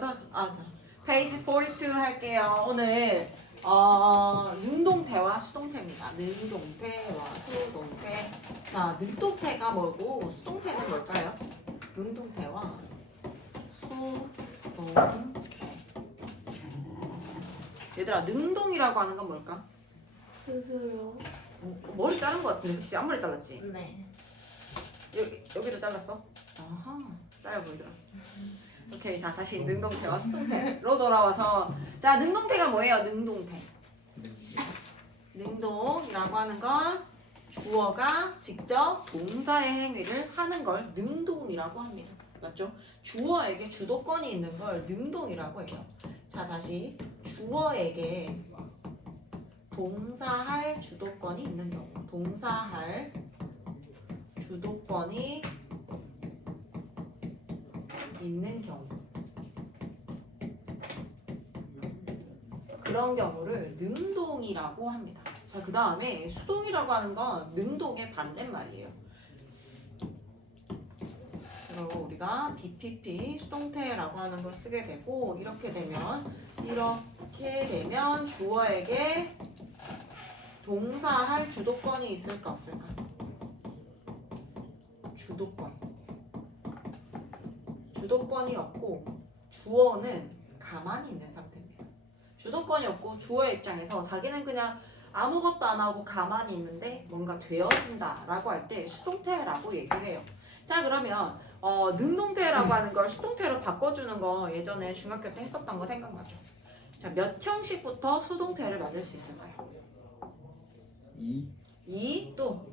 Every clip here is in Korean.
자. 페이지 42 할게요. 오늘 능동태와 수동태입니다. 능동태와 수동태. 자, 능동태가 뭐고 수동태는 뭘까요? 능동태와 수동태. 얘들아, 능동이라고 하는 건 뭘까? 스스로. 머리 자른 거 같은데, 그치? 앞머리 잘랐지? 네. 여기도 잘랐어? 아하, 짧아 보이더라. 오케이, 자 다시 능동태와 수동태로 돌아와서, 자 능동태가 뭐예요? 능동태. 능동이라고 하는 건 주어가 직접 동사의 행위를 하는 걸 능동이라고 합니다. 맞죠? 주어에게 주도권이 있는 걸 능동이라고 해요. 자 다시 주어에게 동사할 주도권이 있는 경우, 동사할 주도권이 있는 경우, 그런 경우를 능동이라고 합니다. 자, 그 다음에 수동이라고 하는 건 능동의 반대말이에요. 그리고 우리가 BPP 수동태라고 하는 걸 쓰게 되고, 이렇게 되면 주어에게 동사할 주도권이 있을까 없을까? 주도권이 없고 주어는 가만히 있는 상태입니다. 주도권이 없고 주어의 입장에서 자기는 그냥 아무것도 안 하고 가만히 있는데 뭔가 되어진다라고 할 때 수동태라고 얘기를 해요. 자, 그러면 능동태라고 하는 걸 수동태로 바꿔주는 거 예전에 중학교 때 했었던 거 생각나죠? 자, 몇 형식부터 수동태를 만들 수 있을까요? 2 또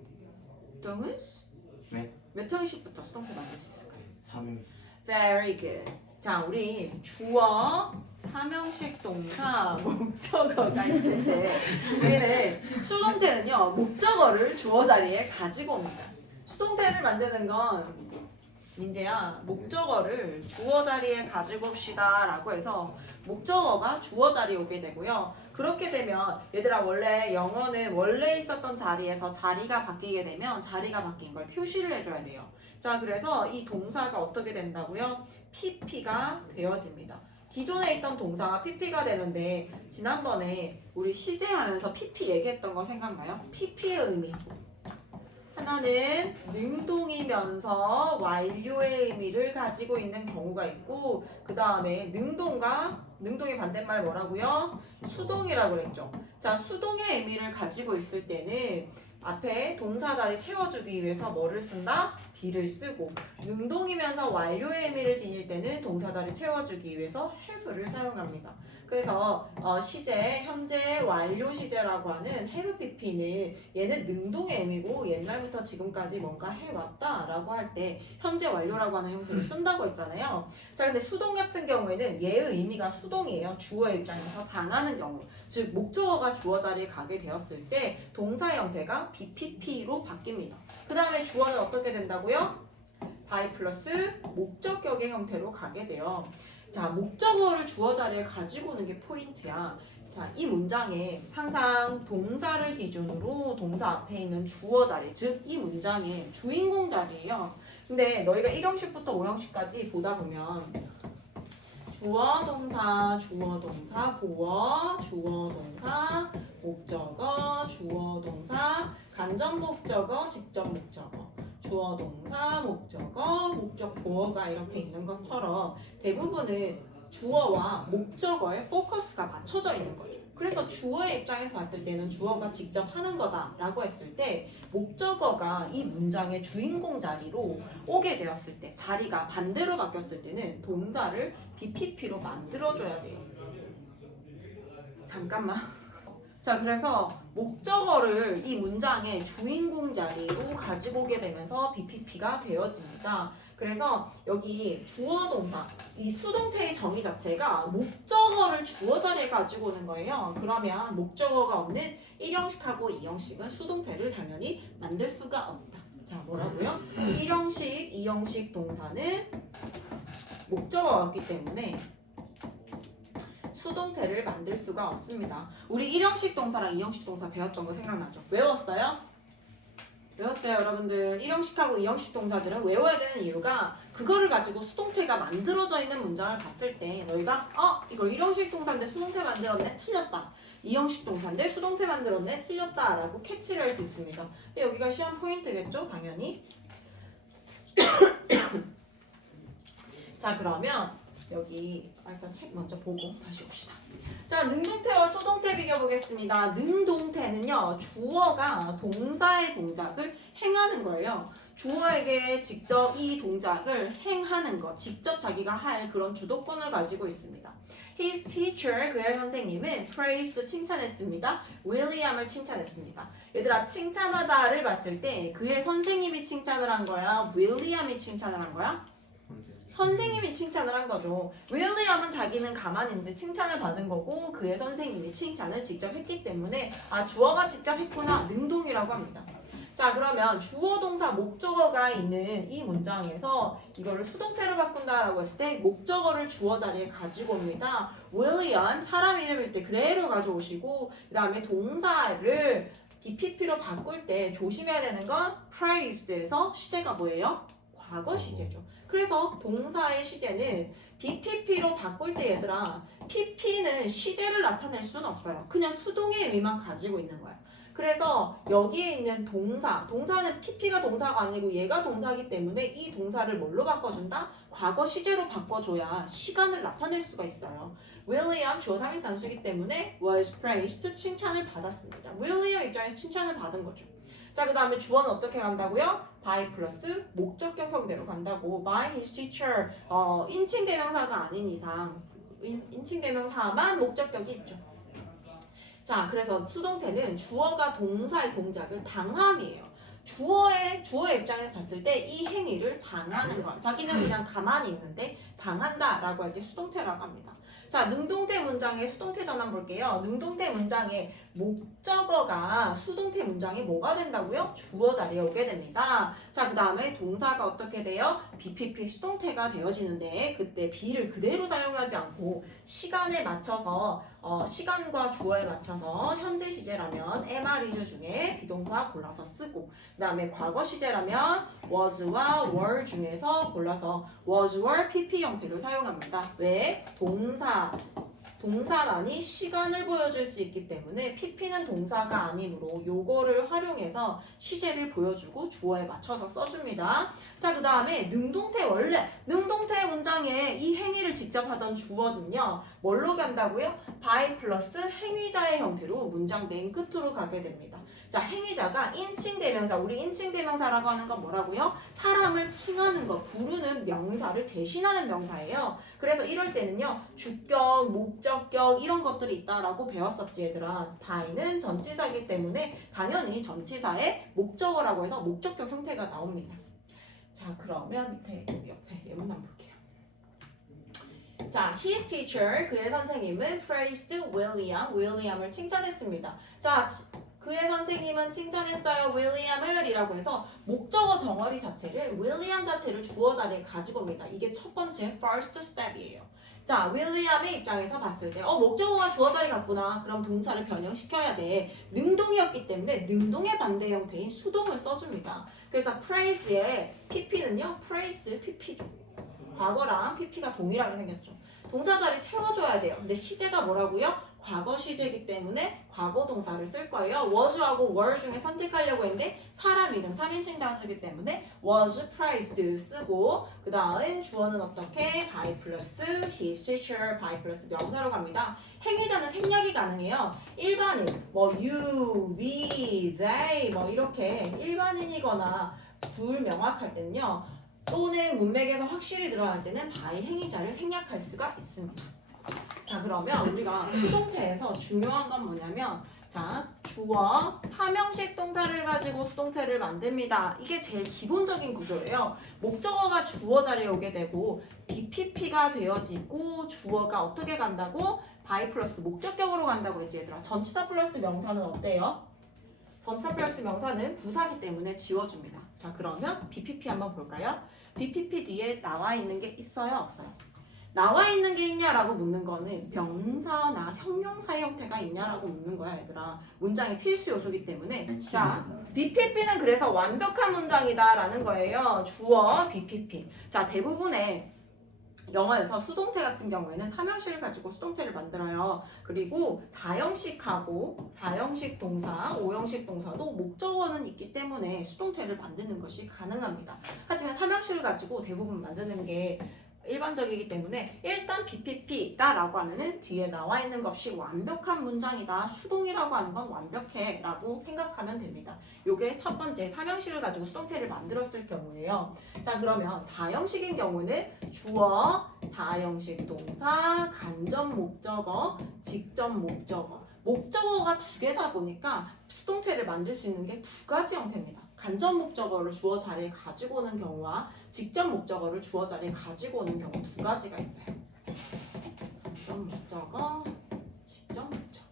동은스? 네. 몇 형식부터 수동태 만들 수 있을까요? 3형. Very good. 자, 우리 주어, 삼형식 동사, 목적어가 있는데 우리는 수동태는요 목적어를 주어 자리에 가지고 옵니다. 수동태를 만드는 건 민재야, 목적어를 주어 자리에 가지고 옵시다 라고 해서 목적어가 주어 자리에 오게 되고요. 그렇게 되면 얘들아, 원래 영어는 원래 있었던 자리에서 자리가 바뀌게 되면 자리가 바뀐 걸 표시를 해줘야 돼요. 자, 그래서 이 동사가 어떻게 된다고요? PP가 되어집니다. 기존에 있던 동사가 PP가 되는데, 지난번에 우리 시제하면서 PP 얘기했던 거 생각나요? PP의 의미. 하나는 능동이면서 완료의 의미를 가지고 있는 경우가 있고, 그 다음에 능동의 반대말 뭐라고요? 수동이라고 그랬죠. 자, 수동의 의미를 가지고 있을 때는 앞에 동사 자리 채워주기 위해서 뭐를 쓴다? be를 쓰고, 능동이면서 완료의 의미를 지닐 때는 동사 자리 채워주기 위해서 have를 사용합니다. 그래서 시제, 현재 완료 시제라고 하는 have pp는 얘는 능동의 의미고 옛날부터 지금까지 뭔가 해왔다라고 할 때 현재 완료라고 하는 형태를 쓴다고 했잖아요. 자, 근데 수동 같은 경우에는 얘의 의미가 수동이에요. 주어의 입장에서 당하는 경우, 즉 목적어가 주어 자리에 가게 되었을 때 동사 형태가 BPP로 바뀝니다. 그 다음에 주어는 어떻게 된다고요? by 플러스 목적격의 형태로 가게 돼요. 자, 목적어를 주어 자리에 가지고 오는 게 포인트야. 자, 이 문장에 항상 동사를 기준으로 동사 앞에 있는 주어 자리, 즉 이 문장의 주인공 자리예요. 근데 너희가 1형식부터 5형식까지 보다 보면 주어 동사, 보어, 주어 동사, 목적어, 주어 동사, 간접 목적어, 직접 목적어, 주어 동사, 목적어, 목적 보어가 이렇게 있는 것처럼 대부분은 주어와 목적어에 포커스가 맞춰져 있는 거죠. 그래서 주어의 입장에서 봤을 때는 주어가 직접 하는 거다라고 했을 때 목적어가 이 문장의 주인공 자리로 오게 되었을 때, 자리가 반대로 바뀌었을 때는 동사를 BPP로 만들어줘야 돼요. 잠깐만. 자, 그래서 목적어를 이 문장의 주인공 자리로 가지고 오게 되면서 BPP가 되어집니다. 그래서 여기 주어 동사, 이 수동태의 정의 자체가 목적어를 주어 자리에 가지고 오는 거예요. 그러면 목적어가 없는 1형식하고 2형식은 수동태를 당연히 만들 수가 없다. 자, 뭐라고요? 1형식, 2형식 동사는 목적어가 없기 때문에 수동태를 만들 수가 없습니다. 우리 1형식 동사랑 2형식 동사 배웠던 거 생각나죠? 외웠어요? 외웠어요, 여러분들. 1형식하고 2형식 동사들은 외워야 되는 이유가 그거를 가지고 수동태가 만들어져 있는 문장을 봤을 때 너희가 이거 1형식 동사인데 수동태 만들었네? 틀렸다. 2형식 동사인데 수동태 만들었네? 틀렸다. 라고 캐치를 할 수 있습니다. 근데 여기가 시험 포인트겠죠? 당연히. 자, 그러면 여기 일단 책 먼저 보고 다시 봅시다. 자, 능동태와 수동태 비교보겠습니다. 능동태는요, 주어가 동사의 동작을 행하는 거예요. 주어에게 직접 이 동작을 행하는 것, 직접 자기가 할 그런 주도권을 가지고 있습니다. His teacher, 그의 선생님은 praised, 칭찬했습니다. William을 칭찬했습니다. 얘들아, 칭찬하다를 봤을 때 그의 선생님이 칭찬을 한 거야? William이 칭찬을 한 거야? 선생님이 칭찬을 한 거죠. 윌리엄은 자기는 가만히 있는데 칭찬을 받은 거고 그의 선생님이 칭찬을 직접 했기 때문에 주어가 직접 했구나. 능동이라고 합니다. 자, 그러면 주어 동사 목적어가 있는 이 문장에서 이거를 수동태로 바꾼다라고 했을 때 목적어를 주어 자리에 가지고 옵니다. 윌리엄 사람 이름일 때 그대로 가져오시고 그 다음에 동사를 BPP로 바꿀 때 조심해야 되는 건 praised에서 시제가 뭐예요? 과거 시제죠. 그래서 동사의 시제는 BPP로 바꿀 때 얘들아 PP는 시제를 나타낼 수는 없어요. 그냥 수동의 의미만 가지고 있는 거야. 그래서 여기에 있는 동사는 PP가 동사가 아니고 얘가 동사이기 때문에 이 동사를 뭘로 바꿔준다? 과거 시제로 바꿔줘야 시간을 나타낼 수가 있어요. William 주어 3일 단수이기 때문에 was praised 칭찬을 받았습니다. William 입장에서 칭찬을 받은 거죠. 자, 그 다음에 주어는 어떻게 간다고요? by 플러스 목적격 형태로 간다고. by his teacher. 인칭 대명사가 아닌 이상 인칭 대명사만 목적격이 있죠. 자, 그래서 수동태는 주어가 동사의 동작을 당함이에요. 주어의 입장에서 봤을 때 이 행위를 당하는 거야. 자기는 그냥 가만히 있는데 당한다라고 할 때 수동태라고 합니다. 자, 능동태 문장의 수동태 전환 볼게요. 능동태 문장의 목적어가 수동태 문장에 뭐가 된다고요? 주어 자리에 오게 됩니다. 자, 그 다음에 동사가 어떻게 돼요? BPP 수동태가 되어지는데 그때 be를 그대로 사용하지 않고 시간에 맞춰서 시간과 주어에 맞춰서 현재 시제라면 am, is 중에 비동사 골라서 쓰고 그 다음에 과거 시제라면 was와 were 중에서 골라서 was, were, PP 형태를 사용합니다. 왜? 동사만이 시간을 보여줄 수 있기 때문에 PP는 동사가 아니므로 요거를 활용해서 시제를 보여주고 주어에 맞춰서 써줍니다. 자, 그 다음에 능동태 능동태 문장에 이 행위를 직접 하던 주어는요 뭘로 간다고요? by 플러스 행위자의 형태로 문장 맨 끝으로 가게 됩니다. 자, 행위자가 인칭 대명사, 우리 인칭 대명사라고 하는 건 뭐라고요? 사람을 칭하는 거, 부르는 명사를 대신하는 명사예요. 그래서 이럴 때는요 주격, 목적격 이런 것들이 있다라고 배웠었지 얘들아. by는 전치사이기 때문에 당연히 전치사의 목적어라고 해서 목적격 형태가 나옵니다. 자, 그러면 밑에 여기 옆에 예문만 볼게요. 자, his teacher, 그의 선생님은 praised William을 칭찬했습니다. 자, 그의 선생님은 칭찬했어요. 윌리엄을 이라고 해서 목적어 덩어리 자체를 윌리엄 자체를 주어 자리에 가지고 옵니다. 이게 첫 번째 first step이에요. 자, 윌리엄의 입장에서 봤을 때 목적어가 주어 자리 같구나. 그럼 동사를 변형시켜야 돼. 능동이었기 때문에 능동의 반대 형태인 수동을 써줍니다. 그래서 praise의 PP는요 praised PP죠. 과거랑 PP가 동일하게 생겼죠. 동사 자리 채워줘야 돼요. 근데 시제가 뭐라고요? 과거 시제이기 때문에 과거 동사를 쓸 거예요. was하고 were 중에 선택하려고 했는데 사람 이름 3인칭 단수이기 때문에 was praised 쓰고 그 다음 주어는 어떻게? by 플러스 his teacher, by 플러스 명사로 갑니다. 행위자는 생략이 가능해요. 일반인, you, we, they 이렇게 일반인이거나 불명확할 때는요 또는 문맥에서 확실히 드러날 때는 by 행위자를 생략할 수가 있습니다. 자, 그러면 우리가 수동태에서 중요한 건 뭐냐면 자, 주어, 사명식 동사를 가지고 수동태를 만듭니다. 이게 제일 기본적인 구조예요. 목적어가 주어 자리에 오게 되고 BPP가 되어지고 주어가 어떻게 간다고? by 플러스 목적격으로 간다고 했지 얘들아. 전치사 플러스 명사는 어때요? 전치사 플러스 명사는 부사기 때문에 지워줍니다. 자, 그러면 BPP 한번 볼까요? BPP 뒤에 나와 있는 게 있어요? 없어요? 나와 있는 게 있냐라고 묻는 거는 명사나 형용사의 형태가 있냐라고 묻는 거야, 얘들아. 문장의 필수 요소이기 때문에. 자, BPP는 그래서 완벽한 문장이다라는 거예요. 주어, BPP. 자, 대부분의 영어에서 수동태 같은 경우에는 3형식을 가지고 수동태를 만들어요. 그리고 4형식하고 4형식 동사, 5형식 동사도 목적어는 있기 때문에 수동태를 만드는 것이 가능합니다. 하지만 3형식을 가지고 대부분 만드는 게 일반적이기 때문에 일단 BPP다 라고 하면은 뒤에 나와 있는 것이 완벽한 문장이다. 수동이라고 하는 건 완벽해 라고 생각하면 됩니다. 요게 첫 번째 3형식을 가지고 수동태를 만들었을 경우에요. 자, 그러면 4형식인 경우는 주어, 4형식 동사, 간접 목적어, 직접 목적어. 목적어가 두 개다 보니까 수동태를 만들 수 있는 게 두 가지 형태입니다. 간접 목적어를 주어 자리에 가지고 오는 경우와 직접 목적어를 주어 자리에 가지고 오는 경우 두 가지가 있어요. 간접 목적어, 직접 목적어.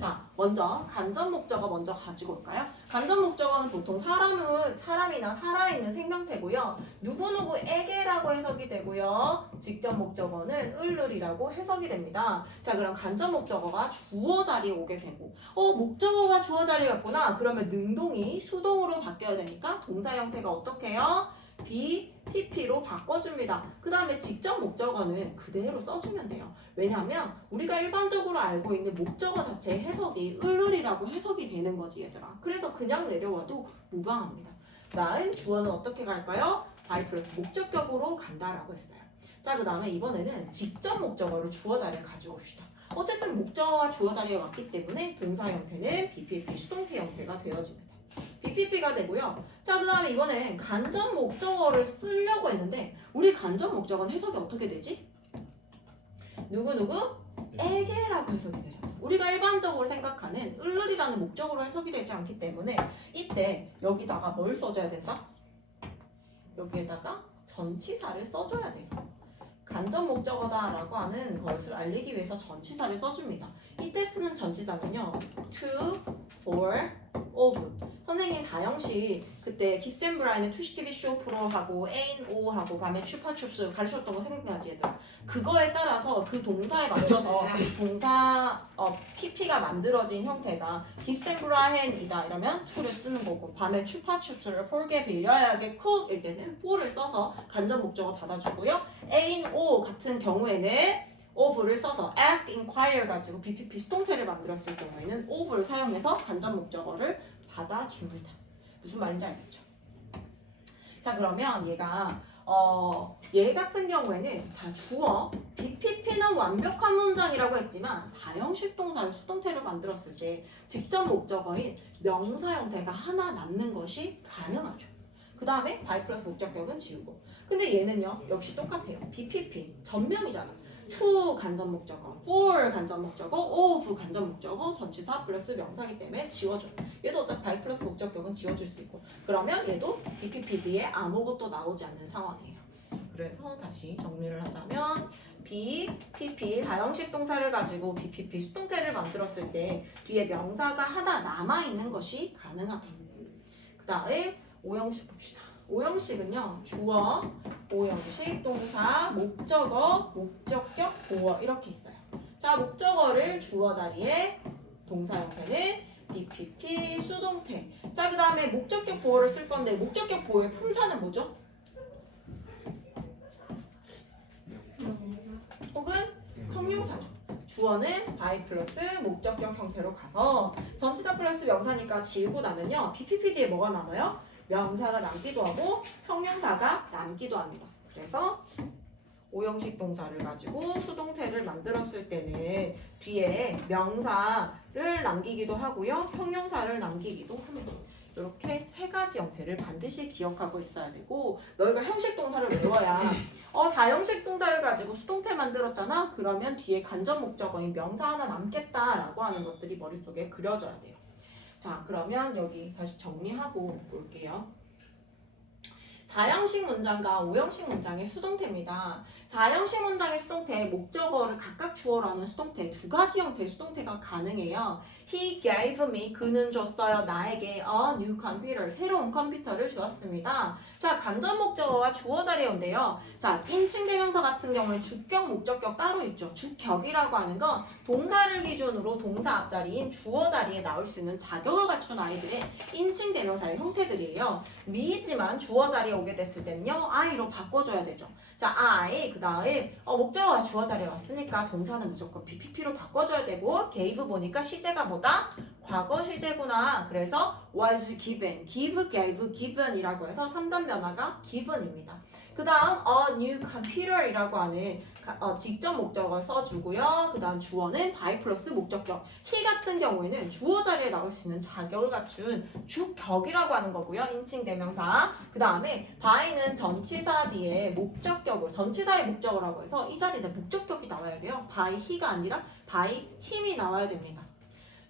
자, 먼저 간접 목적어 먼저 가지고 올까요? 간접 목적어는 보통 사람이나 살아있는 생명체고요. 누구누구에게라고 해석이 되고요. 직접 목적어는 을을이라고 해석이 됩니다. 자, 그럼 간접 목적어가 주어 자리에 오게 되고 목적어가 주어 자리에 갔구나. 그러면 능동이 수동으로 바뀌어야 되니까 동사 형태가 어떻게 해요? BPP로 바꿔줍니다. 그 다음에 직접 목적어는 그대로 써주면 돼요. 왜냐하면 우리가 일반적으로 알고 있는 목적어 자체의 해석이 을을이라고 해석이 되는 거지, 얘들아. 그래서 그냥 내려와도 무방합니다. 다음 주어는 어떻게 갈까요? by 플러스 목적격으로 간다라고 했어요. 자, 그 다음에 이번에는 직접 목적어를 주어 자리에 가지고 옵시다. 어쨌든 목적어가 주어 자리에 왔기 때문에 동사 형태는 BPP 수동태 형태가 되어집니다. BPP가 되고요. 자, 그 다음에 이번엔 간접 목적어를 쓰려고 했는데 우리 간접 목적어는 해석이 어떻게 되지? 누구누구? 에게라고 해석이 되잖아요. 우리가 일반적으로 생각하는 을을이라는 목적어로 해석이 되지 않기 때문에 이때 여기다가 뭘 써줘야 된다? 여기에다가 전치사를 써줘야 돼요. 간접 목적어다라고 하는 것을 알리기 위해서 전치사를 써줍니다. 이때 쓰는 전치사는요. to, for, of. 선생님 4형식 그때 깁센 브라인의 투시 TV 쇼 프로하고 에인 오하고 밤에 추파춥스 가르쳤던 거 생각나지, 얘들아? 그거에 따라서 그 동사에 맞춰서 동사 PP가 만들어진 형태가 깁센 브라인이다 이러면 to를 쓰는 거고, 밤에 추파춥스를 폴게 빌려야게 쿡일 때는 for를 써서 간접 목적어 받아주고요. 에인 오 같은 경우에는 of를 써서 ask, inquire 가지고 BPP 수동태를 만들었을 경우에는 of를 사용해서 간접 목적어를 받아줍니다. 무슨 말인지 알겠죠? 자, 그러면 얘 같은 경우에는 자, 주어 BPP는 완벽한 문장이라고 했지만 4형식 동사를 수동태로 만들었을 때 직접 목적어인 명사 형태가 하나 남는 것이 가능하죠. 그 다음에 by 플러스 목적격은 지우고. 근데 얘는요 역시 똑같아요. BPP 전명이잖아. to 간접 목적어, for 간접 목적어, of 간접 목적어, 전치사 플러스 명사기 때문에 지워줘. 얘도 어차피 by 플러스 목적격은 지워줄 수 있고. 그러면 얘도 BPP 뒤에 아무것도 나오지 않는 상황이에요. 그래서 다시 정리를 하자면 BPP 4형식 동사를 가지고 BPP 수동태를 만들었을 때 뒤에 명사가 하나 남아있는 것이 가능하다. 그 다음에 5형식 봅시다. 5형식은요 주어, 5형식 동사, 목적어, 목적격, 보어 이렇게 있어요. 자, 목적어를 주어 자리에, 동사 형태는 BPP 수동태. 자, 그 다음에 목적격 보어를 쓸 건데 목적격 보어의 품사는 뭐죠? 혹은 형용사죠. 주어는 by 플러스 목적격 형태로 가서 전치사 플러스 명사니까 지우고 나면요 BPP 뒤에 뭐가 남아요? 명사가 남기도 하고 형용사가 남기도 합니다. 그래서 5형식 동사를 가지고 수동태를 만들었을 때는 뒤에 명사를 남기기도 하고요. 형용사를 남기기도 합니다. 이렇게 세 가지 형태를 반드시 기억하고 있어야 되고, 너희가 형식 동사를 외워야 4형식 동사를 가지고 수동태 만들었잖아? 그러면 뒤에 간접 목적어인 명사 하나 남겠다라고 하는 것들이 머릿속에 그려져야 돼요. 자, 그러면 여기 다시 정리하고 볼게요. 4형식 문장과 5형식 문장의 수동태입니다. 4형식 문장의 수동태, 목적어를 각각 주어라는 수동태, 두 가지 형태의 수동태가 가능해요. He gave me, 그는 줬어요. 나에게 a new computer, 새로운 컴퓨터를 주었습니다. 자, 간접 목적어와 주어 자리에 온대요. 자, 인칭 대명사 같은 경우에 주격, 목적격 따로 있죠. 주격이라고 하는 건 동사를 기준으로 동사 앞자리인 주어 자리에 나올 수 있는 자격을 갖춘 아이들의 인칭 대명사의 형태들이에요. me지만 주어 자리에 오게 됐을 때는요, I로 바꿔줘야 되죠. 자, I, 그 다음에 목적어가 주어 자리에 왔으니까 동사는 무조건 BPP로 바꿔줘야 되고, gave 보니까 시제가 뭐다? 과거 시제구나. 그래서 was given, give, gave, given이라고 해서 3단 변화가 given입니다. 그 다음 a new computer이라고 하는 직접 목적어를 써주고요. 그 다음 주어는 by 플러스 목적격. he 같은 경우에는 주어 자리에 나올 수 있는 자격을 갖춘 주격이라고 하는 거고요. 인칭 대명사. 그 다음에 by는 전치사 뒤에 목적격을, 전치사의 목적어라고 해서 이 자리에 목적격이 나와야 돼요. by he가 아니라 by him이 나와야 됩니다.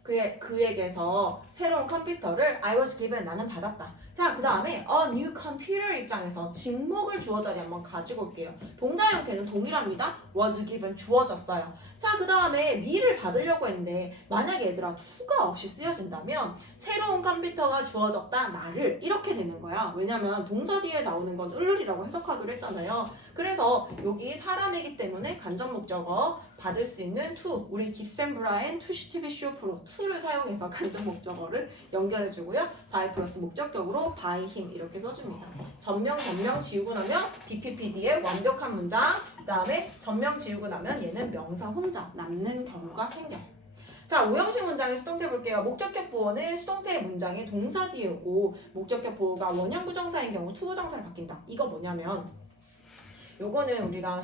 그에게서 새로운 컴퓨터를 I was given, 나는 받았다. 자, 그 다음에 a new computer 입장에서 직목을 주어 자리에 한번 가지고 올게요. 동사 형태는 동일합니다. was given, 주어졌어요. 자, 그 다음에 me를 받으려고 했는데 만약에 얘들아 to가 없이 쓰여진다면 새로운 컴퓨터가 주어졌다, 나를, 이렇게 되는 거야. 왜냐면 동사 뒤에 나오는 건 을룰이라고 해석하기로 했잖아요. 그래서 여기 사람이기 때문에 간접 목적어 받을 수 있는 to, 우리 깁센브라엔 투시티비 쇼프로 to를 사용해서 간접 목적어를 연결해주고요. by 플러스 목적격으로 by him 이렇게 써줍니다. 전명 지우고 나면 BPPD의 완벽한 문장, 그 다음에 전명 지우고 나면 얘는 명사 혼자 남는 경우가 생겨요. 자, 5형식 문장의 수동태 볼게요. 목적격 보어는 수동태의 문장에 동사 뒤에 오고, 목적격 보어가 원형 부정사인 경우 to 부정사를 바뀐다. 이거 뭐냐면 요거는 우리가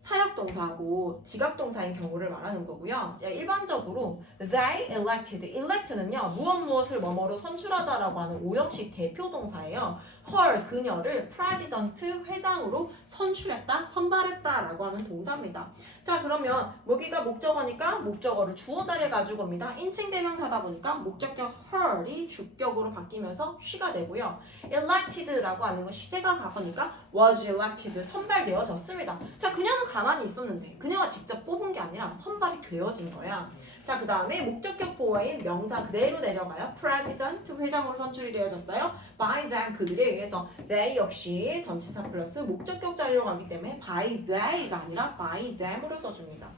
사역동사하고 지각동사인 경우를 말하는 거고요. 일반적으로 they elected는요, 무엇을 뭐뭐로 선출하다라고 하는 5형식 대표동사예요. her, 그녀를 president, 회장으로 선출했다, 선발했다라고 하는 동사입니다. 자, 그러면 여기가 목적어니까 목적어를 주어 자리에 가지고 옵니다. 인칭 대명사다 보니까 목적격 her이 주격으로 바뀌면서 she가 되고요. elected라고 하는 건 시제가 가보니까 was elected, 선발되어졌습니다. 자, 그녀는 가만히 있었는데 그녀가 직접 뽑은 게 아니라 선발이 되어진 거야. 자, 그 다음에 목적격 보어인 명사 그대로 내려가요. president, 회장으로 선출이 되어졌어요. by them, 그들에 의해서. they 역시 전치사 플러스 목적격 자리로 가기 때문에 by they가 아니라 by them으로 써줍니다.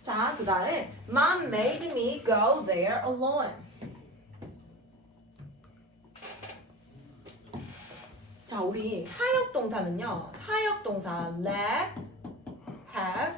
자, 그 다음에 Mom made me go there alone. 자, 우리 사역동사는요, 사역동사 let, have,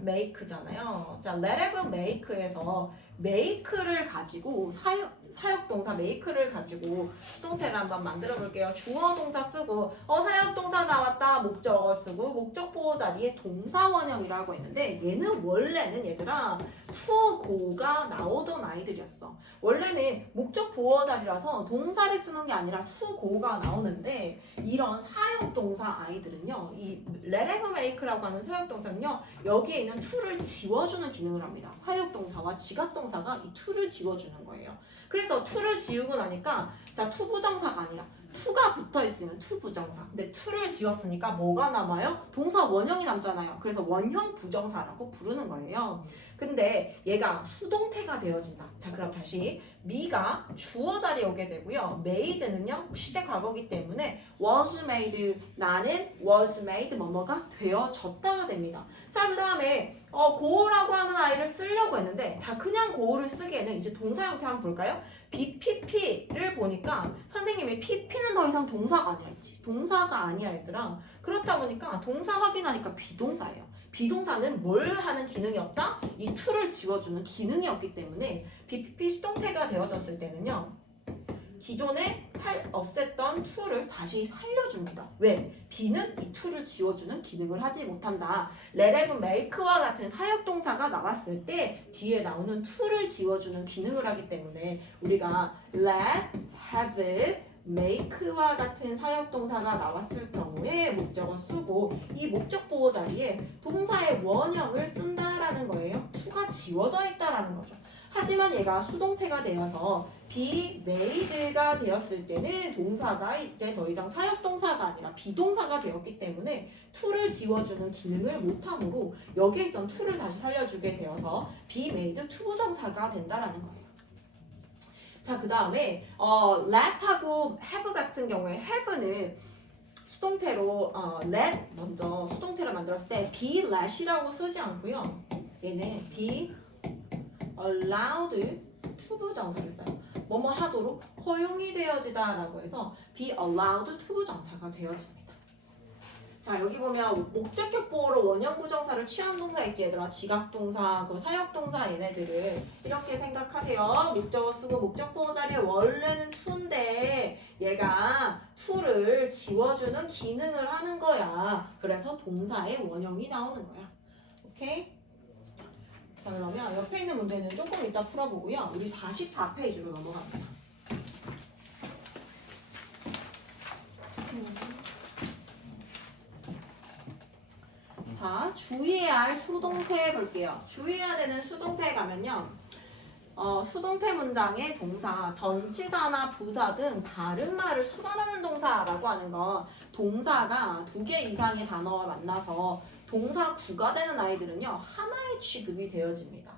make잖아요. 자, let, have, make에서 make를 가지고 사역동사 make를 가지고 수동태를 한번 만들어 볼게요. 주어 동사 쓰고 사역동사 나왔다, 목적어 쓰고 목적 보호 자리에 동사 원형이라고 했는데 얘는 원래는 얘들아 to, go가 나오던 아이들이었어. 원래는 목적 보호 자리라서 동사를 쓰는 게 아니라 to, go가 나오는데 이런 사역동사 아이들은요, 이 let, have, make라고 하는 사역동사는요, 여기에 있는 to를 지워주는 기능을 합니다. 사역동사와 지각동사가 이 to를 지워주는 거예요. 그래서 to를 지우고 나니까 자, to 부정사가 아니라 to가 붙어있으면 to 부정사. 근데 to를 지웠으니까 뭐가 남아요? 동사 원형이 남잖아요. 그래서 원형 부정사라고 부르는 거예요. 근데 얘가 수동태가 되어진다. 자, 그럼 다시 me가 주어 자리에 오게 되고요. made는요, 시제 과거기 때문에 was made, 나는 was made 뭐뭐가 되어졌다가 됩니다. 자, 그 다음에 go라고 하는 아이를 쓰려고 했는데, 자, 그냥 go를 쓰기에는 이제 동사 형태 한번 볼까요? BPP를 보니까 선생님이 PP는 더 이상 동사가 아니야 했지. 동사가 아니야 얘들아. 그렇다 보니까 동사 확인하니까 비동사예요. 비동사는 뭘 하는 기능이 없다? 이 to를 지워주는 기능이 없기 때문에 BPP 수동태가 되어졌을 때는요, 기존에 없앴던 to를 다시 살려줍니다. 왜? B는 이 to를 지워주는 기능을 하지 못한다. let, have, make와 같은 사역동사가 나왔을 때 뒤에 나오는 to를 지워주는 기능을 하기 때문에 우리가 let, have, make와 같은 사역동사가 나왔을 경우에 목적어 쓰고 이 목적 보호 자리에 동사의 원형을 쓴다라는 거예요. to가 지워져 있다라는 거죠. 하지만 얘가 수동태가 되어서 be made가 되었을 때는 동사가 이제 더 이상 사역동사가 아니라 비동사가 되었기 때문에 to를 지워주는 기능을 못하므로 여기에 있던 to를 다시 살려주게 되어서 be made 투부정사가 된다라는 거예요. 자, 그 다음에 let하고 have 같은 경우에 have는 수동태로 let 먼저 수동태를 만들었을 때 be let이라고 쓰지 않고요. 얘는 be allowed 투부정사를 써요. 뭐뭐 하도록 허용이 되어지다라고 해서 be allowed 투부정사가 되어집니다. 자, 여기 보면 목적격 보호로 원형 부정사를 취한 동사 있지 얘들아. 지각동사, 사역동사 얘네들을 이렇게 생각하세요. 목적어 쓰고 목적 보호 자리에 원래는 to인데 얘가 to를 지워주는 기능을 하는 거야. 그래서 동사의 원형이 나오는 거야. 오케이? 자, 그러면 옆에 있는 문제는 조금 이따 풀어보고요. 우리 44페이지로 넘어갑니다. 자, 주의해야 할 수동태 볼게요. 주의해야 되는 수동태에 가면요. 수동태 문장의 동사, 전치사나 부사 등 다른 말을 수반하는 동사라고 하는 건 동사가 2개 이상의 단어와 만나서 동사 구가 되는 아이들은요. 하나의 취급이 되어집니다.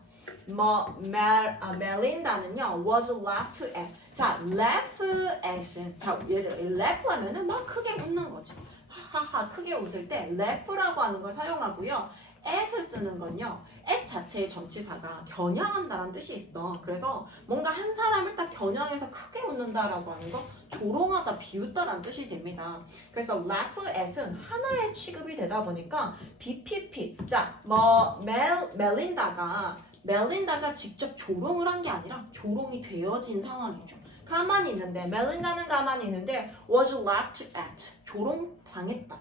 멜린다는요. was left to act. 자, left action. 자, 예를 들어 left 하면은 막 크게 웃는 거죠. 하하 크게 웃을 때 left라고 하는 걸 사용하고요. at을 쓰는 건요. at 자체의 전치사가 겨냥한다는 뜻이 있어. 그래서 뭔가 한 사람을 딱 겨냥해서 크게 웃는다라고 하는 거 조롱하다 비웃다라는 뜻이 됩니다. 그래서 laugh at은 하나의 취급이 되다 보니까 BPP 자 멜린다가 직접 조롱을 한 게 아니라 조롱이 되어진 상황이죠. 가만히 있는데 멜린다는 가만히 있는데 was left at 조롱당했다.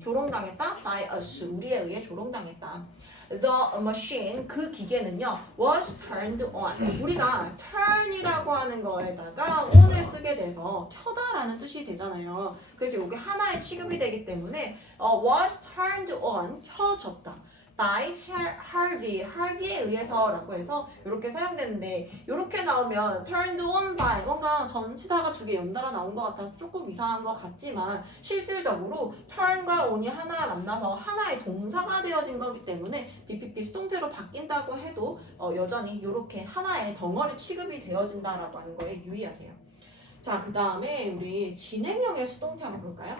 조롱당했다. by us 우리에 의해 조롱당했다. The machine 그 기계는요 was turned on 우리가 turn이라고 하는 거에다가 on을 쓰게 돼서 켜다라는 뜻이 되잖아요. 그래서 이게 하나의 취급이 되기 때문에 was turned on 켜졌다. by Harvey에 의해서라고 해서 이렇게 사용되는데 이렇게 나오면 turned on by 뭔가 전치사가 2개 연달아 나온 것 같아서 조금 이상한 것 같지만 실질적으로 turn과 on이 하나 만나서 하나의 동사가 되어진 거기 때문에 BPP 수동태로 바뀐다고 해도 여전히 이렇게 하나의 덩어리 취급이 되어진다라고 하는 거에 유의하세요. 자, 그 다음에 우리 진행형의 수동태 한번 볼까요?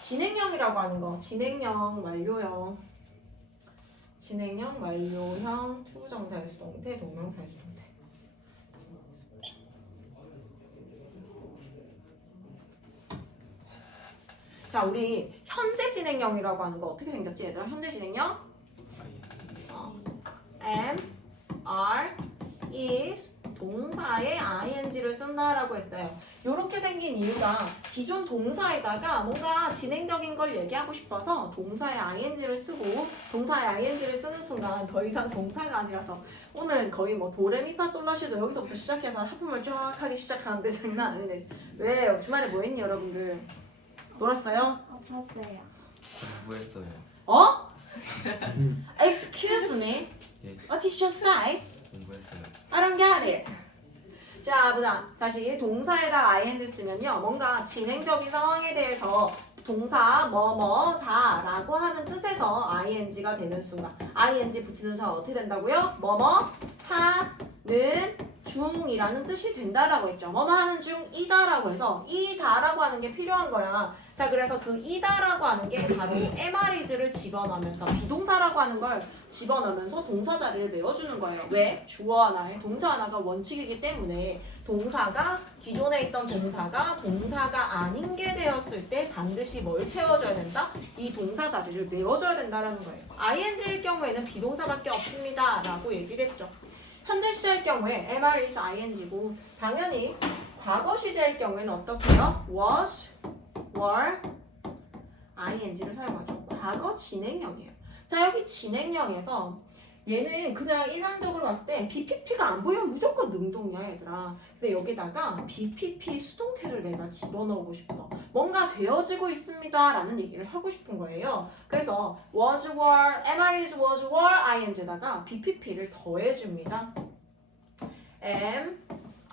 진행형이라고 하는 거 진행형, 완료형 진행형, 완료형, 투부정사의 수동태, 동명사의 수동태. 자, 우리 현재 진행형이라고 하는 거 어떻게 생겼지, 얘들아? 현재 진행형? am, are, is, 동사에 ing를 쓴다라고 했어요. 이렇게 생긴 이유가 기존 동사에다가 뭔가 진행적인 걸 얘기하고 싶어서 동사에 ing를 쓰고 동사에 ing를 쓰는 순간 더 이상 동사가 아니라서 오늘은 거의 뭐 도레미파솔라시도 여기서부터 시작해서 하품을 쫙 하기 시작하는데 장난 아니네. 왜 주말에 뭐 했니 여러분들? 놀았어요? 아팠어요. 공부했어요. 어? Excuse me? 예, What did you say? 공부했어요. I don't get it. 자, 보자. 다시 동사에다가 ing 쓰면요. 뭔가 진행적인 상황에 대해서 동사 뭐뭐다 라고 하는 뜻에서 ing가 되는 순간 ing 붙이는 사람 어떻게 된다고요? 뭐뭐 하는 중이라는 뜻이 된다라고 했죠. 뭐뭐 하는 중이다라고 해서 이다라고 하는 게 필요한 거야. 자, 그래서 그 이다라고 하는 게 바로 MR이즈를 집어넣으면서 비동사라고 하는 걸 집어넣으면서 동사 자리를 메워주는 거예요. 왜? 주어 하나에 동사 하나가 원칙이기 때문에 동사가 기존에 있던 동사가 아닌 게 되었을 때 반드시 뭘 채워줘야 된다? 이 동사 자리를 메워줘야 된다라는 거예요. ing일 경우에는 비동사밖에 없습니다 라고 얘기를 했죠. 현재 시제일 경우에 MR is ing고 당연히 과거 시제일 경우에는 어떻게요? was, were, ing를 사용하죠. 과거 진행형이에요. 자, 여기 진행형에서 얘는 그냥 일반적으로 봤을 때 BPP가 안 보이면 무조건 능동이야 얘들아. 근데 여기다가 BPP 수동태를 내가 집어넣고 싶어. 뭔가 되어지고 있습니다 라는 얘기를 하고 싶은 거예요. 그래서 was, were, MR is, was, were, ing에다가 BPP를 더해줍니다. am,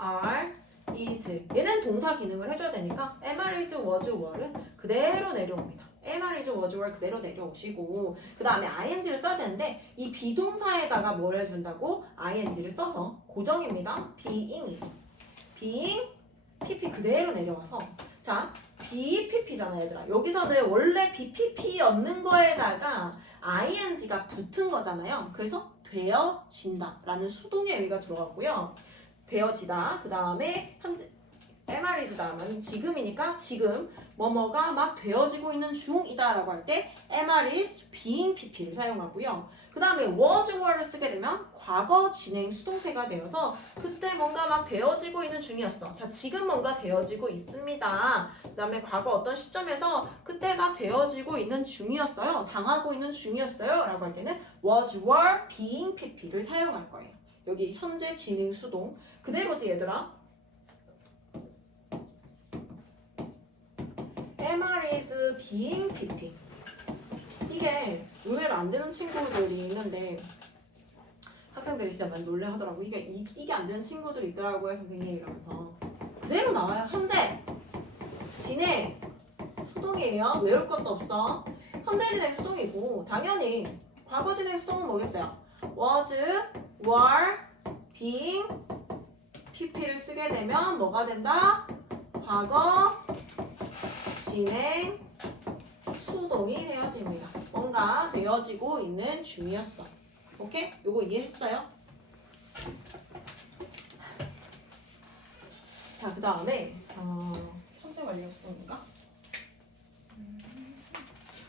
are, is. 얘는 동사 기능을 해줘야 되니까 am, are, is, was, were는 그대로 내려옵니다. am, are, is, was, were 그대로 내려오시고 그 다음에 ing를 써야 되는데 이 비동사에다가 뭘 해준다고? ing를 써서 고정입니다. being, pp 그대로 내려와서 자 BPP잖아 얘들아. 여기서는 원래 BPP 없는 거에다가 ing가 붙은 거잖아요. 그래서 되어진다 라는 수동의 의미가 들어가고요. 되어지다. 그 다음에 현재 MR이즈 다음은 지금이니까 지금 뭐뭐가 막 되어지고 있는 중이다 라고 할 때 MR is being PP를 사용하고요. 그 다음에 was, were를 쓰게 되면 과거 진행 수동태가 되어서 그때 뭔가 막 되어지고 있는 중이었어. 자, 지금 뭔가 되어지고 있습니다. 그 다음에 과거 어떤 시점에서 그때 막 되어지고 있는 중이었어요. 당하고 있는 중이었어요. 라고 할 때는 was, were, being PP를 사용할 거예요. 여기 현재 진행 수동 그대로지 얘들아. MR is being PP. 이게 의외로 안 되는 친구들이 있는데 학생들이 진짜 많이 놀래 하더라고. 이게 안 되는 친구들이 있더라고요, 선생님. 이러면서 그대로 나와요. 현재 진행 수동이에요. 외울 것도 없어. 현재 진행 수동이고 당연히 과거 진행 수동은 뭐겠어요? was, were, being, pp를 쓰게 되면 뭐가 된다? 과거 진행 수동이 되어집니다. 뭔가 되어지고 있는 중이었어. 오케이? 요거 이해했어요? 자, 그 다음에 현재 완료 수동인가?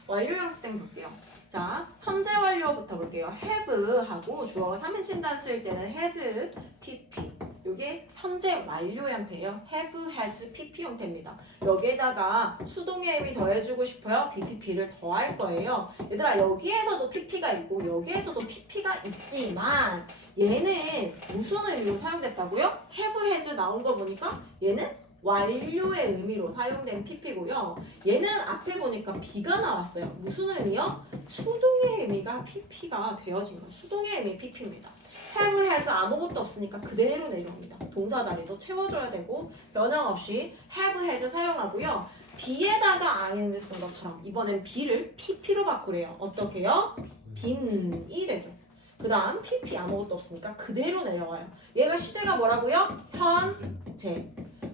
완료형 수동 볼게요. 자, 현재 완료부터 볼게요. have 하고 주어가 3인칭 단수일 때는 has, pp. 이게 현재 완료 형태예요. have, has, pp 형태입니다. 여기에다가 수동의 의미 더해주고 싶어요. bpp를 더할 거예요. 얘들아 여기에서도 pp가 있고 여기에서도 pp가 있지만 얘는 무슨 의미로 사용됐다고요? have, has 나온 거 보니까 얘는 완료의 의미로 사용된 pp고요. 얘는 앞에 보니까 b가 나왔어요. 무슨 의미요? 수동의 의미가 pp가 되어진 거예요. 수동의 의미 pp입니다. have, has 아무것도 없으니까 그대로 내려옵니다. 동사 자리도 채워줘야 되고 변형 없이 have, has 사용하고요. be에다가 ing 쓴 것처럼 이번엔 be를 pp로 바꾸래요. 어떻게요? 빈이 되죠. 그 다음 pp 아무것도 없으니까 그대로 내려와요. 얘가 시제가 뭐라고요? 현재.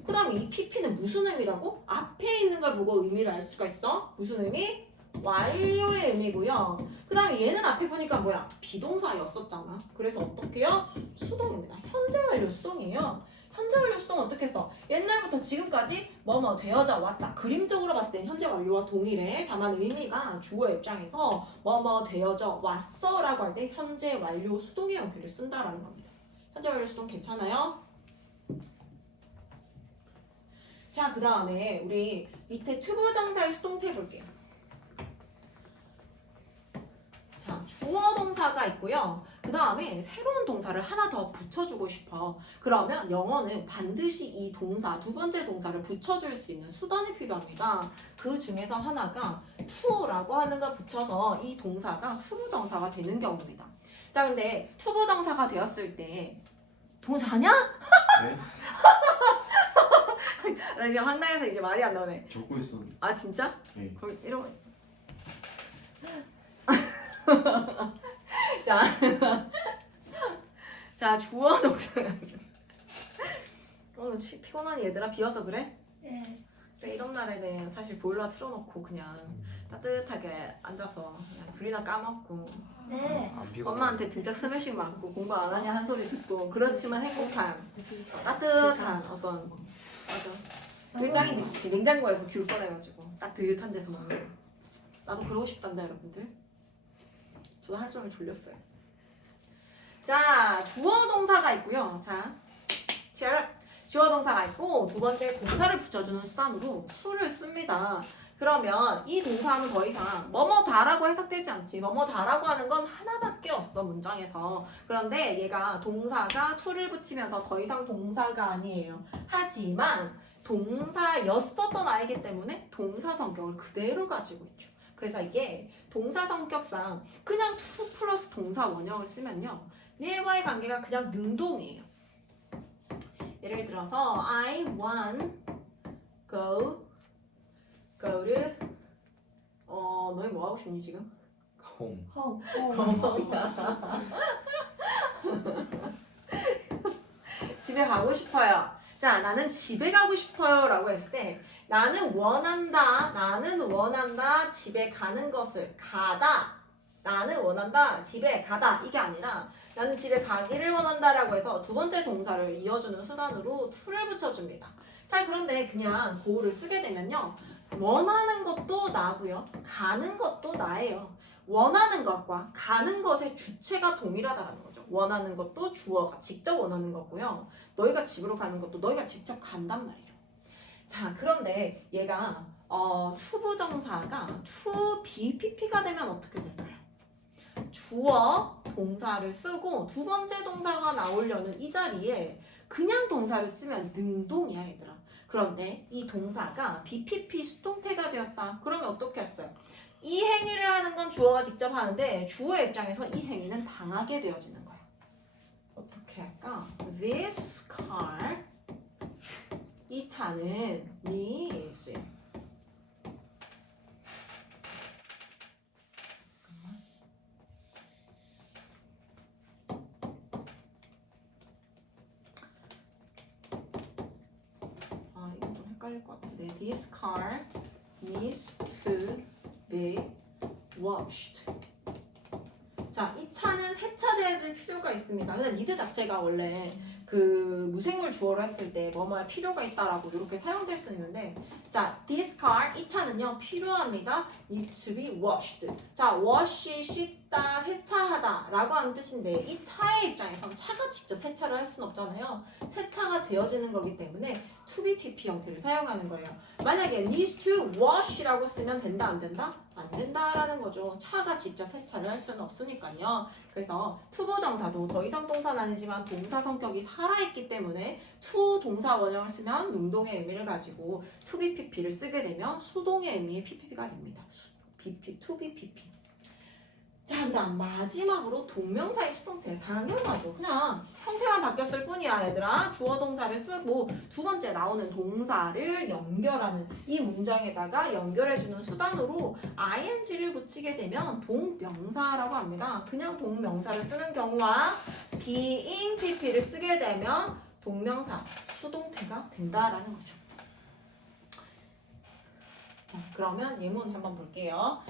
그 다음에 이 pp는 무슨 의미라고? 앞에 있는 걸 보고 의미를 알 수가 있어. 무슨 의미? 완료의 의미고요. 그 다음에 얘는 앞에 보니까 뭐야? 비동사였었잖아. 그래서 어떻게 해요? 수동입니다. 현재 완료 수동이에요. 현재 완료 수동은 어떻게 써? 옛날부터 지금까지 뭐뭐 되어져 왔다. 그림적으로 봤을 땐 현재 완료와 동일해. 다만 의미가 주어 입장에서 뭐뭐 되어져 왔어 라고 할 때 현재 완료 수동의 형태를 쓴다라는 겁니다. 현재 완료 수동 괜찮아요? 자, 그 다음에 우리 밑에 투부정사의 수동태 볼게요. 자, 주어 동사가 있고요. 그 다음에 새로운 동사를 하나 더 붙여주고 싶어. 그러면 영어는 반드시 이 동사, 두 번째 동사를 붙여줄 수 있는 수단이 필요합니다. 그 중에서 하나가 to라고 하는 걸 붙여서 이 동사가 투부정사가 되는 경우입니다. 자, 근데 투부정사가 되었을 때 동사냐? 네? 나 지금 황당해서 이제 말이 안 나오네. 적고 있었는데. 아 진짜? 네. 그럼 이러고 자, 자 주어 동사. 오늘 피곤하니 얘들아 비어서 그래? 네. 그래 이런 날에는 사실 보일러 틀어놓고 그냥 따뜻하게 앉아서 그냥 귤이나 까먹고 네. 안 피곤해. 엄마한테 등짝 스매싱 맞고 공부 안 하냐 한 소리 듣고 그렇지만 행복한 따뜻한 어떤 맞아. 그 짱인데 그치 냉장고에서 귤 꺼내가지고 따뜻한 데서 먹는 거. 나도 그러고 싶단다 여러분들. 저도 하루 종일 졸렸어요. 자, 주어 동사가 있고요. 자, 주어 동사가 있고 두 번째 동사를 붙여주는 수단으로 to를 씁니다. 그러면 이 동사는 더 이상 뭐뭐다라고 해석되지 않지. 뭐뭐다라고 하는 건 하나밖에 없어 문장에서. 그런데 얘가 동사가 to를 붙이면서 더 이상 동사가 아니에요. 하지만 동사였었던 아이기 때문에 동사 성격을 그대로 가지고 있죠. 그래서 이게 동사 성격상 그냥 to 플러스 동사 원형을 쓰면요. 얘와의 관계가 그냥 능동이에요. 예를 들어서 I want go go를 너희 뭐 하고 싶니 지금? 홈. 홈. 집에 가고 싶어요. 자, 나는 집에 가고 싶어요 라고 했을 때 나는 원한다 집에 가는 것을 가다 나는 원한다 집에 가다 이게 아니라 나는 집에 가기를 원한다 라고 해서 두 번째 동사를 이어주는 수단으로 to를 붙여줍니다. 자, 그런데 그냥 go를 쓰게 되면요 원하는 것도 나고요 가는 것도 나예요. 원하는 것과 가는 것의 주체가 동일하다는 거죠. 원하는 것도 주어가 직접 원하는 거고요. 너희가 집으로 가는 것도 너희가 직접 간단 말이죠. 자, 그런데 얘가 투부정사가 to BPP가 되면 어떻게 될까요? 주어 동사를 쓰고 두 번째 동사가 나오려는 이 자리에 그냥 동사를 쓰면 능동이야 얘들아. 그런데 이 동사가 BPP 수동태가 되었다. 그러면 어떻게 했어요? 이 행위를 하는 건 주어가 직접 하는데 주어의 입장에서 이 행위는 당하게 되어지는 거예요. 어떻게 할까? This car 이 차는 needs 이거 좀 헷갈릴 것 같은데 This car needs to be washed. 자, 이 차는 세차되어질 필요가 있습니다. 근데 need 자체가 원래 그 무생물 주어로 했을 때 뭐뭐 할 필요가 있다라고 이렇게 사용될 수 있는데 자, this car 이 차는요 필요합니다. needs to be washed. 자, wash 씻다, 세차하다 라고 하는 뜻인데 이 차의 입장에서는 차가 직접 세차를 할 수는 없잖아요. 세차가 되어지는 거기 때문에 to be pp 형태를 사용하는 거예요. 만약에 needs to wash라고 쓰면 된다 안 된다? 안 된다라는 거죠. 차가 직접 세차를 할 수는 없으니까요. 그래서 투부정사도 더 이상 동사는 아니지만 동사 성격이 살아있기 때문에 to 동사 원형을 쓰면 능동의 의미를 가지고 to be pp를 쓰게 되면 수동의 의미의 pp가 됩니다. pp, to be pp. 자, 그다음 마지막으로 동명사의 수동태. 당연하죠. 그냥 형태만 바뀌었을 뿐이야 얘들아. 주어 동사를 쓰고 두 번째 나오는 동사를 연결하는 이 문장에다가 연결해주는 수단으로 ing를 붙이게 되면 동명사라고 합니다. 그냥 동명사를 쓰는 경우와 being pp를 쓰게 되면 동명사 수동태가 된다라는 거죠. 자, 그러면 예문 한번 볼게요.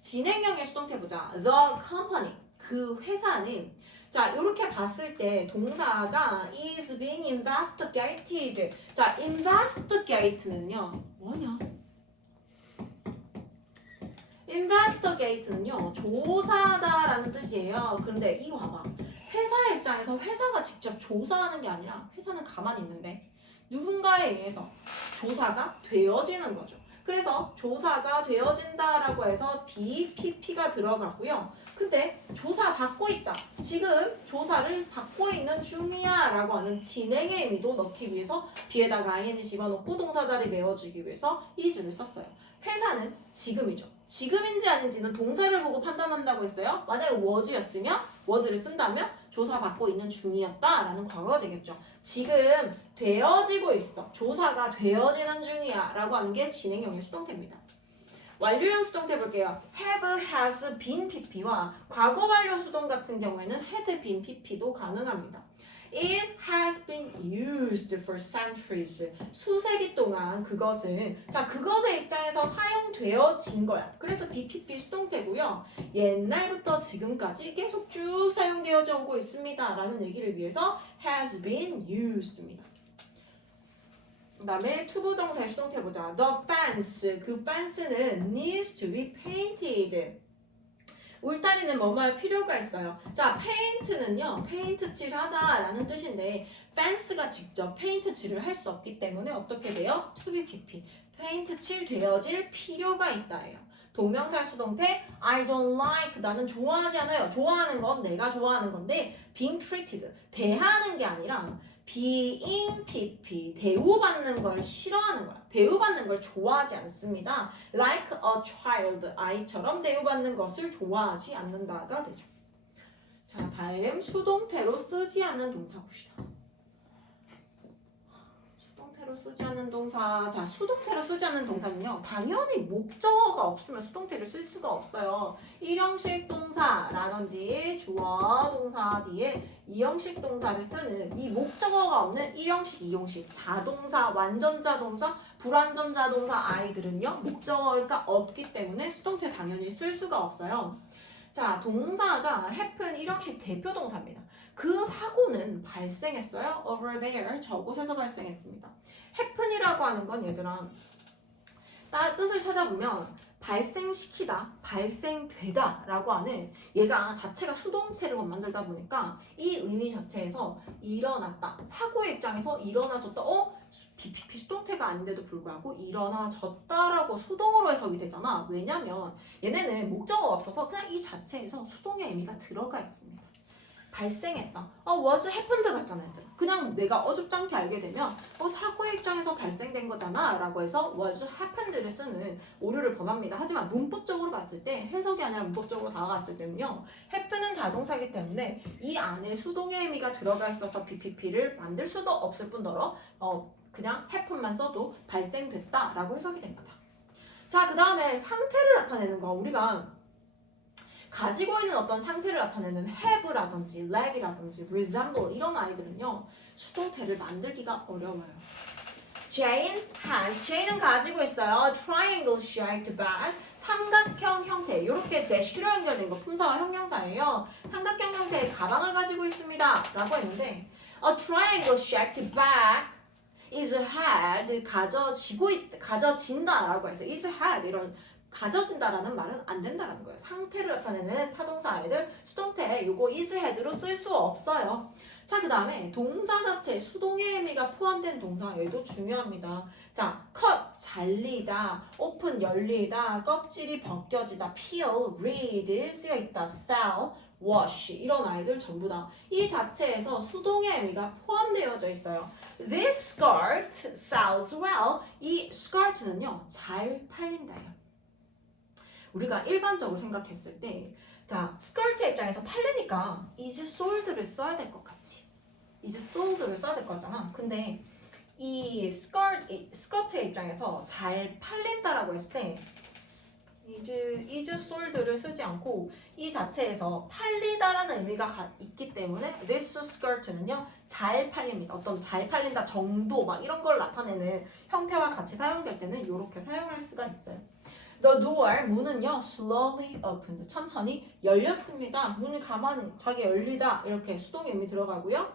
진행형의 수동태 보자. The company, 그 회사는 자, 이렇게 봤을 때 동사가 is being investigated. 자, investigate는요 뭐냐? investigate는요 조사다라는 뜻이에요. 그런데 이거 봐봐. 회사의 입장에서 회사가 직접 조사하는 게 아니라 회사는 가만히 있는데 누군가에 의해서 조사가 되어지는 거죠. 그래서 조사가 되어진다라고 해서 BPP가 들어가고요. 근데 조사 받고 있다. 지금 조사를 받고 있는 중이야 라고 하는 진행의 의미도 넣기 위해서 뒤에다가 ing 집어넣고 동사 자리 메워주기 위해서 is를 썼어요. 회사는 지금이죠. 지금인지 아닌지는 동사를 보고 판단한다고 했어요. 만약에 was였으면 was를 쓴다면 조사받고 있는 중이었다라는 과거가 되겠죠. 지금 되어지고 있어. 조사가 되어지는 중이야 라고 하는 게 진행형의 수동태입니다. 완료형 수동태 볼게요. have, has, been pp와 과거 완료 수동 같은 경우에는 had, been pp도 가능합니다. It has been used for centuries. 수세기 동안 그것은 자 그것의 입장에서 사용되어진 거야. 그래서 BPP 수동태고요. 옛날부터 지금까지 계속 쭉 사용되어져 오고 있습니다. 라는 얘기를 위해서 has been used입니다. 그 다음에 투부정사의 수동태 보자. The fence, 그 fence는 needs to be painted. 울타리는 뭐뭐 할 필요가 있어요. 자, 페인트는요. 페인트 칠하다 라는 뜻인데 fence가 직접 페인트 칠을 할 수 없기 때문에 어떻게 돼요? to be pp. 페인트 칠 되어질 필요가 있다예요. 동명사 수동태 I don't like 나는 좋아하지 않아요. 좋아하는 건 내가 좋아하는 건데 being treated 대하는 게 아니라 being pp 대우받는 걸 싫어하는 거야. 대우받는 걸 좋아하지 않습니다. Like a child 아이처럼 대우받는 것을 좋아하지 않는다가 되죠. 자, 다음 수동태로 쓰지 않는 동사 봅시다. 수동태로 쓰지 않는 동사. 자, 수동태로 쓰지 않는 동사는요. 당연히 목적어가 없으면 수동태를 쓸 수가 없어요. 1형식 동사라든지 주어 동사 뒤에 2형식 동사를 쓰는 이 목적어가 없는 1형식, 2형식 자동사, 완전자 동사, 불완전자 동사 아이들은요. 목적어가 없기 때문에 수동태 당연히 쓸 수가 없어요. 자, 동사가 happen 1형식 대표 동사입니다. 그 사고는 발생했어요. over there, 저곳에서 발생했습니다. happen이라고 하는 건 얘들아, 뜻을 찾아보면 발생시키다, 발생되다 라고 하는 얘가 자체가 수동태를 못 만들다 보니까 이 의미 자체에서 일어났다. 사고의 입장에서 일어나졌다. BPP 수동태가 아닌데도 불구하고 일어나졌다라고 수동으로 해석이 되잖아. 왜냐면 얘네는 목적어가 없어서 그냥 이 자체에서 수동의 의미가 들어가 있습니다. 발생했다. was happened 같잖아, 얘들아. 그냥 내가 어줍잖게 알게 되면 사고의 입장에서 발생된 거잖아 라고 해서 was happened를 쓰는 오류를 범합니다. 하지만 문법적으로 봤을 때, 해석이 아니라 문법적으로 다가갔을 때는요, happen은 자동사이기 때문에 이 안에 수동의 의미가 들어가 있어서 BPP를 만들 수도 없을 뿐더러 그냥 happen만 써도 발생됐다 라고 해석이 됩니다. 자, 그 다음에 상태를 나타내는 거, 우리가 가지고 있는 어떤 상태를 나타내는 have라든지 lack이라든지 resemble 이런 아이들은요, 수동태를 만들기가 어려워요. Jane has, Jane은 가지고 있어요. triangle shaped bag, 삼각형 형태, 이렇게 dash로 연결된 거 품사와 형용사예요. 삼각형 형태의 가방을 가지고 있습니다 라고 했는데 a triangle shaped bag is had, 가져진다 라고 해서 is had 이런 가져진다라는 말은 안 된다라는 거예요. 상태를 나타내는 타동사 아이들 수동태 요거 is had로 쓸 수 없어요. 자, 그 다음에 동사 자체 수동의 의미가 포함된 동사 얘도 중요합니다. 자, cut 잘리다, open 열리다, 껍질이 벗겨지다, peel, read 쓰여있다, sell, wash 이런 아이들 전부 다 이 자체에서 수동의 의미가 포함되어져 있어요. This skirt sells well. 이 skirt는요 잘 팔린다예요. 우리가 일반적으로 생각했을 때, 자, 스커트의 입장에서 팔리니까 이제 sold를 써야 될 것 같지. 이제 sold를 써야 될 것 같잖아. 근데 이 스커트의 입장에서 잘 팔린다라고 했을 때 is sold를 쓰지 않고 이 자체에서 팔리다라는 의미가 있기 때문에 this skirt는요 잘 팔립니다. 어떤 잘 팔린다 정도 막 이런 걸 나타내는 형태와 같이 사용될 때는 이렇게 사용할 수가 있어요. The door, 문은요 slowly opened, 천천히 열렸습니다. 문이 가만히 자기 열리다 이렇게 수동의 의미 들어가고요.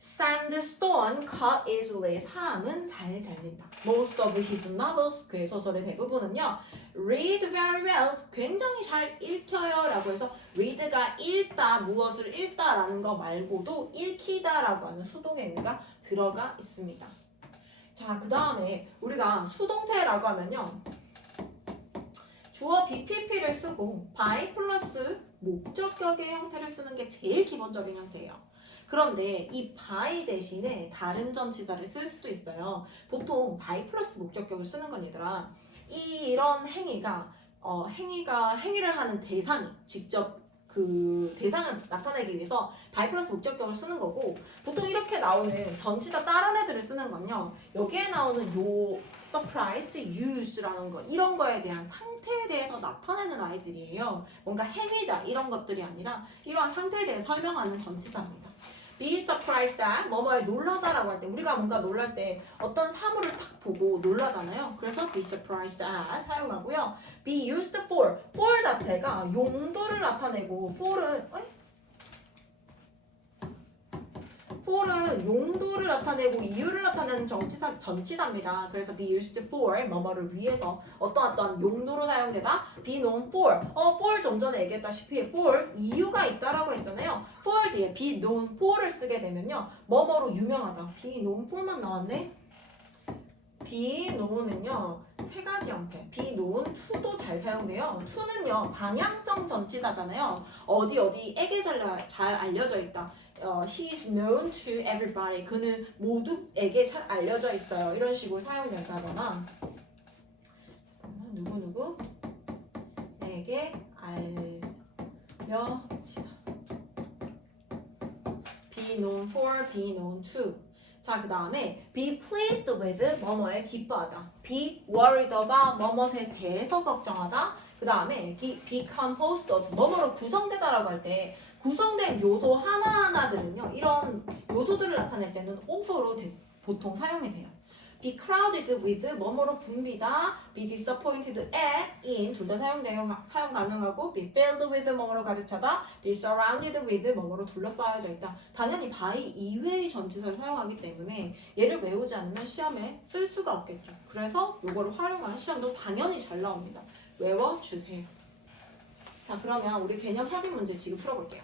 Sandstone cut easily, 사암은 잘 잘린다. Most of his novels, 그의 소설의 대부분은요 read very well, 굉장히 잘 읽혀요 라고 해서 read가 읽다, 무엇을 읽다 라는 거 말고도 읽히다 라고 하는 수동의 의미가 들어가 있습니다. 자, 그 다음에 우리가 수동태라고 하면요 주어 BPP를 쓰고 by 플러스 목적격의 형태를 쓰는 게 제일 기본적인 형태예요. 그런데 이 by 대신에 다른 전치사를 쓸 수도 있어요. 보통 by 플러스 목적격을 쓰는 건 얘들아, 이런 행위를 하는 대상이 직접 그 대상을 나타내기 위해서 by 플러스 목적격을 쓰는 거고, 보통 이렇게 나오는 전치사 다른 애들을 쓰는 건요 여기에 나오는 요 surprised, use라는 거 이런 거에 대한 상태에 대해서 나타내는 아이들이에요. 뭔가 행위자 이런 것들이 아니라 이러한 상태에 대해 설명하는 전치사입니다. Be surprised at, 뭐뭐에 놀라다라고 할 때, 우리가 뭔가 놀랄 때 어떤 사물을 딱 보고 놀라잖아요. 그래서 be surprised at 사용하고요. be used for 자체가 용도를 나타내고 for은 용도를 나타내고 이유를 나타내는 전치사입니다. 그래서 be used for, 뭐뭐를 위해서 어떠한 용도로 사용되다. be known for, for 좀 전에 얘기했다시피 for 이유가 있다라고 했잖아요. for 뒤에 be known for를 쓰게 되면요 뭐뭐로 유명하다. be known for만 나왔네. be known은요 세 가지 형태. be known to도 잘 사용돼요. to는요 방향성 전치사잖아요. 어디에게 잘 알려져 있다. He is known to everybody. 그는 모두에게 잘 알려져 있어요. 이런 식으로 사용된다거나, 누구에게 알려지다. Be known for, be known to. 자, 그 다음에 be pleased with 뭐뭐에 기뻐하다. be worried about 뭐뭐에 대해서 걱정하다. 그 다음에 be composed of 뭐뭐로 구성되다라고 할 때 구성된 요소 하나하나들은요. 이런 요소들을 나타낼 때는 of로 보통 사용이 돼요. be crowded with 뭐뭐로 붐비다. be disappointed at in 둘 다 사용 가능하고 be filled with 뭐뭐로 가득 차다. be surrounded with 뭐뭐로 둘러싸여져 있다. 당연히 by 이외의 전치사를 사용하기 때문에 얘를 외우지 않으면 시험에 쓸 수가 없겠죠. 그래서 요거를 활용하는 시험도 당연히 잘 나옵니다. 외워주세요. 자, 그러면 우리 개념 확인 문제 지금 풀어볼게요.